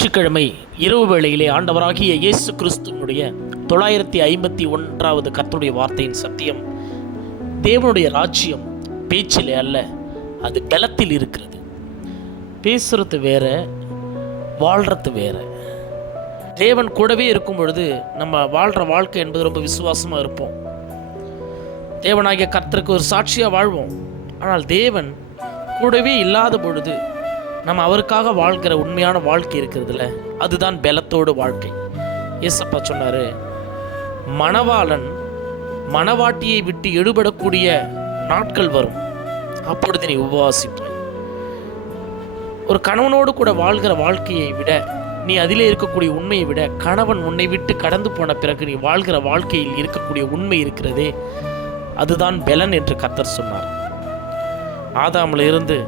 ஞாயிற்றுக்கிழமை இரவு வேளையிலே ஆண்டவராகிய இயேசு கிறிஸ்துவனுடைய 951வது கர்த்தருடைய வார்த்தையின் சத்தியம், தேவனுடைய ராஜ்யம் பேச்சிலே அல்ல, அது பலத்தில் இருக்கிறது. பேசுறது வேற, வாழ்றது வேற. தேவன் கூடவே இருக்கும் பொழுது நம்ம வாழ்கிற வாழ்க்கை என்பது ரொம்ப விசுவாசமாக இருப்போம். தேவனாகிய கர்த்தருக்கு ஒரு சாட்சியாக வாழ்வோம். ஆனால் தேவன் கூடவே இல்லாத பொழுது நம்ம அவருக்காக வாழ்கிற உண்மையான வாழ்க்கை இருக்கிறதுல, அதுதான் பலத்தோடு வாழ்க்கை. ஏசப்பா சொன்னார், மணவாளன் மணவாட்டியை விட்டு எடுபடக்கூடிய நாட்கள் வரும், அப்பொழுது நீ உபவாசிப்பாய். ஒரு கணவனோடு கூட வாழ்கிற வாழ்க்கையை விட, நீ அதிலே இருக்கக்கூடிய உண்மையை விட, கணவன் உன்னை விட்டு கடந்து போன பிறகு நீ வாழ்கிற வாழ்க்கையில் இருக்கக்கூடிய உண்மை இருக்கிறதே, அதுதான் பலன் என்று கர்த்தர் சொன்னார். ஆதாமில் இருந்து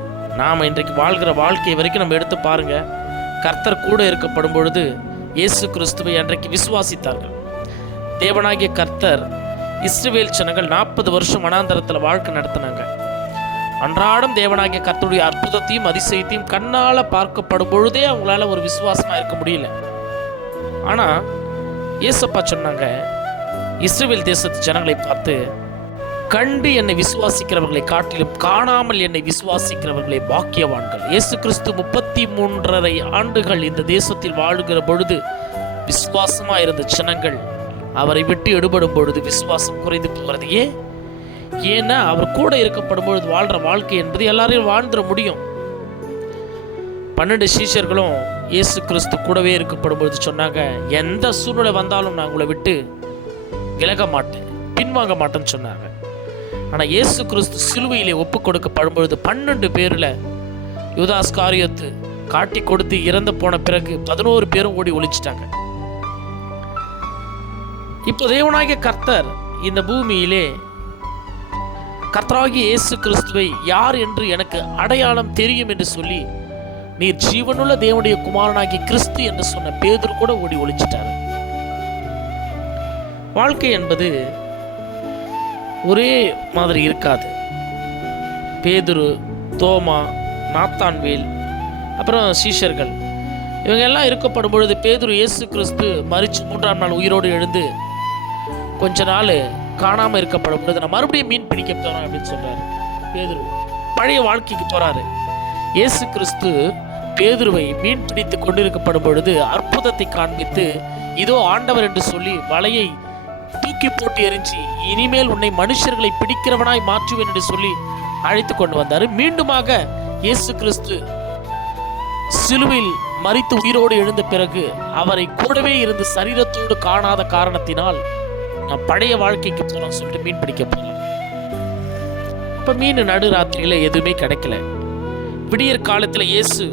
நாம் இன்றைக்கு வாழ்கிற வாழ்க்கை வரைக்கும் நம்ம எடுத்து பாருங்க. கர்த்தர் கூட இருக்கப்படும் பொழுது இயேசு கிறிஸ்துவை அன்றைக்கு விசுவாசித்தார்கள். தேவனாகிய கர்த்தர் இஸ்ரவேல் ஜனங்கள் 40 வருஷம் வனாந்தரத்தில் வாழ்க்கை நடத்தினாங்க. அன்றாடம் தேவனாகிய கர்த்தருடைய அற்புதத்தையும் அதிசயத்தையும் கண்ணால் பார்க்கப்படும் பொழுதே அவங்களால ஒரு விசுவாசமாக இருக்க முடியல. ஆனால் ஏசப்பா சொன்னாங்க, இஸ்ரவேல் தேசத்து ஜனங்களை பார்த்து, கண்டு என்னை விசுவாசிக்கிறவர்களை காட்டிலும் காணாமல் என்னை விசுவாசிக்கிறவர்களை பாக்கியவான்கள். இயேசு கிறிஸ்து 33.5 ஆண்டுகள் இந்த தேசத்தில் வாழுகிற பொழுது விசுவாசமாக இருந்த ஜனங்கள் அவரை விட்டு எடுபடும் பொழுது விசுவாசம் குறைந்து போகிறது. ஏன்னா அவர் கூட இருக்கப்படும் பொழுது வாழ்கிற வாழ்க்கை என்பது எல்லாரையும் வாழ்ந்துட முடியும். 12 சீஷர்களும் இயேசு கிறிஸ்து கூடவே இருக்கப்படும் பொழுது சொன்னாங்க, எந்த சூழ்நிலை வந்தாலும் நான் உங்களை விட்டு விலக மாட்டேன், பின்வாங்க மாட்டேன்னு சொன்னாங்க. ஆனால் இயேசு கிறிஸ்து சிலுவையிலே ஒப்பு கொடுக்கப்படும் பொழுது 12 பேரில் யூதாஸ் காரியத்து காட்டி கொடுத்து இறந்து போன பிறகு 11 பேரும் ஓடி ஒளிச்சிட்டாங்க. இப்போ தேவனாகிய கர்த்தர் இந்த பூமியிலே, கர்த்தராகிய இயேசு கிறிஸ்துவை யார் என்று எனக்கு அடையாளம் தெரியும் என்று சொல்லி, நீர் ஜீவனுள்ள தேவனுடைய குமாரனாகிய கிறிஸ்து என்று சொன்ன பேதுரு கூட ஓடி ஒளிச்சிட்டார். வாழ்க்கை என்பது ஒரே மாதிரி இருக்காது. பேதுரு, தோமா, நாத்தான்வேல், அப்புறம் சீஷர்கள், இவங்க எல்லாம் இருக்கப்படும் பொழுது பேதுரு இயேசு கிறிஸ்து மரித்து 3ஆம் நாள் உயிரோடு எழுந்து கொஞ்ச நாள் காணாமல் இருக்கப்படும் பொழுது, நான் மறுபடியும் மீன் பிடிக்க போகிறேன் அப்படின்னு சொல்கிறாரு. பேதுரு பழைய வாழ்க்கைக்கு போகிறாரு. இயேசு கிறிஸ்து பேதுருவை மீன் பிடித்து கொண்டிருக்கப்படும் பொழுது அற்புதத்தை காண்பித்து, இதோ ஆண்டவர் என்று சொல்லி வலையை தூக்கி போட்டு எரிஞ்சு, இனிமேல் உன்னை மனுஷர்களை பிடிக்கிறவனாய் மாற்றுவேன் என்று சொல்லி அழைத்து கொண்டு வந்தார். மீண்டுமாக இயேசு கிறிஸ்து சிலுவையில் மரித்து உயிரோடு எழுந்த பிறகு அவரை கூடவே இருந்து சரீரத்தோடு காணாத காரணத்தினால், நான் பழைய வாழ்க்கைக்கு போனோம் சொல்லிட்டு மீன் பிடிக்க போனேன். இப்ப மீன் நடுராத்திரியில எதுவுமே கிடைக்கல. விடியற் காலத்தில் இயேசு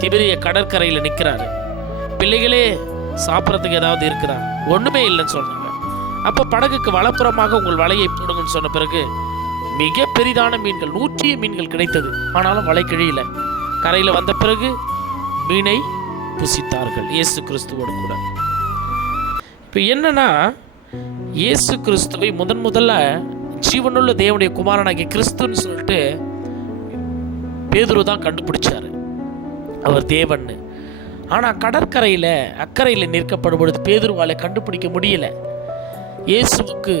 திபெரிய கடற்கரையில் நிற்கிறாரு. பிள்ளைகளே, சாப்பிட்றதுக்கு ஏதாவது இருக்குதா? ஒண்ணுமே இல்லைன்னு சொல்றாங்க. அப்போ படகுக்கு வலப்புறமாக உங்கள் வலையை போடுங்கன்னு சொன்ன பிறகு மிக பெரிதான மீன்கள், 100 மீன்கள் கிடைத்தது. ஆனாலும் வலை கிழியல. கரையில் வந்த பிறகு மீனை புசித்தார்கள் இயேசு கிறிஸ்துவோடு கூட. இப்போ என்னன்னா, இயேசு கிறிஸ்துவை முதல்ல ஜீவனுள்ள தேவனுடைய குமாரனாகிய கிறிஸ்துன்னு சொல்லிட்டு பேதுரு தான் கண்டுபிடிச்சாரு, அவர் தேவன். ஆனால் கடற்கரையில் அக்கறையில் நிற்கப்படும் பொழுது பேதுருவால் கண்டுபிடிக்க முடியல. இயேசுவுக்கு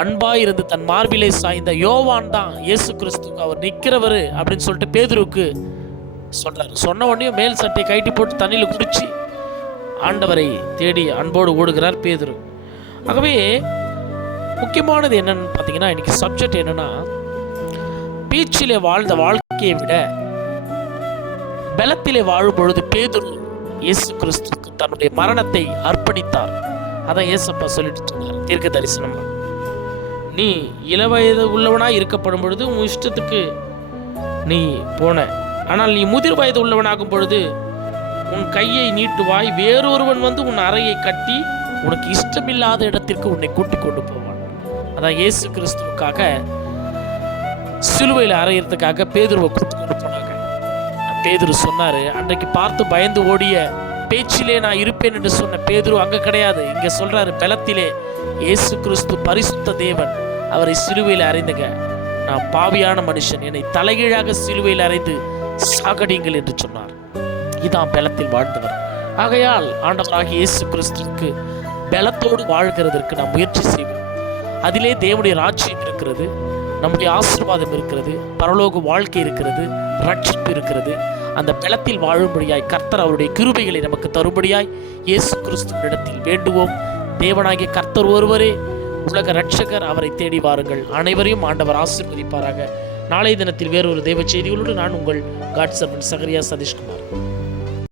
அன்பாயிருந்து தன் மார்பிலே சாய்ந்த யோவான் தான் இயேசு கிறிஸ்துக்கு அவர் நிற்கிறவர் அப்படின்னு சொல்லிட்டு பேதுருவுக்கு சொல்றாரு. சொன்ன உடனே மேல் சட்டை கைட்டி போட்டு தண்ணியில் குடிச்சு ஆண்டவரை தேடி அன்போடு ஓடுகிறார் பேதுரு. ஆகவே முக்கியமானது என்னன்னு பார்த்தீங்கன்னா, இன்னைக்கு சப்ஜெக்ட் என்னன்னா, பீச்சிலே வாழ்ந்த வாழ்க்கையை விட பலத்திலே வாழும் பொழுது பேதுரு இயேசு கிறிஸ்துக்கு தன்னுடைய மரணத்தை அர்ப்பணித்தார். அதான் ஏசப்பா சொல்லிட்டு சொன்னார் தீர்க்க தரிசனமா, நீ இளவயது உள்ளவனாய் இருக்கப்படும் பொழுது உன் இஷ்டத்துக்கு நீ போன, ஆனால் நீ முதிர் வயது உள்ளவனாகும் பொழுது உன் கையை நீட்டுவாய், வேறொருவன் வந்து உன் அறையை கட்டி உனக்கு இஷ்டமில்லாத இடத்திற்கு உன்னை கூட்டிக் கொண்டு போவான். அதான் இயேசு கிறிஸ்துவுக்காக சிலுவையில் அறையிறதுக்காக பேதுருவை கூட்டிக் கொண்டு போனாங்க. பேதுரு சொன்னாரு, அன்றைக்கு பார்த்து பயந்து ஓடிய பேச்சிலே நான் இருப்பேன் என்று சொன்ன பேதுரு அங்க கிடையாது. இங்க சொல்றாரு, பலத்திலே இயேசு கிறிஸ்து பரிசுத்த தேவன், அவரை சிலுவையில் அறைந்துங்க, நான் பாவியான மனுஷன், என்னை தலைகீழாக சிலுவையில் அறைந்து சாகடிங்கள் என்று சொன்னார். இதான் பலத்தில் வாழ்ந்தவர். ஆகையால் ஆண்டவராகிய இயேசு கிறிஸ்துவுக்கு பலத்தோடு வாழ்கிறதற்கு நாம் முயற்சி செய்வோம். அதிலே தேவனுடைய ராஜ்யம் இருக்கிறது, நம்முடைய ஆசீர்வாதம் இருக்கிறது, பரலோக வாழ்க்கை இருக்கிறது, ரட்சிப்பு இருக்கிறது. அந்த பலத்தில் வாழும்படியாய் கர்த்தர் அவருடைய கிருபைகளை நமக்கு தரும்படியாய் இயேசு கிறிஸ்துவினிடத்தில் வேண்டுவோம். தேவனாகிய கர்த்தர் ஒருவரே உலக ரட்சகர், அவரை தேடி வாருங்கள். அனைவரையும் ஆண்டவர் ஆசீர்வதிப்பாராக. நாளைய தினத்தில் வேறொரு தேவ செய்திகளோடு நான் உங்கள் காட் சர்வன்ட் சகரியா சதீஷ்குமார்.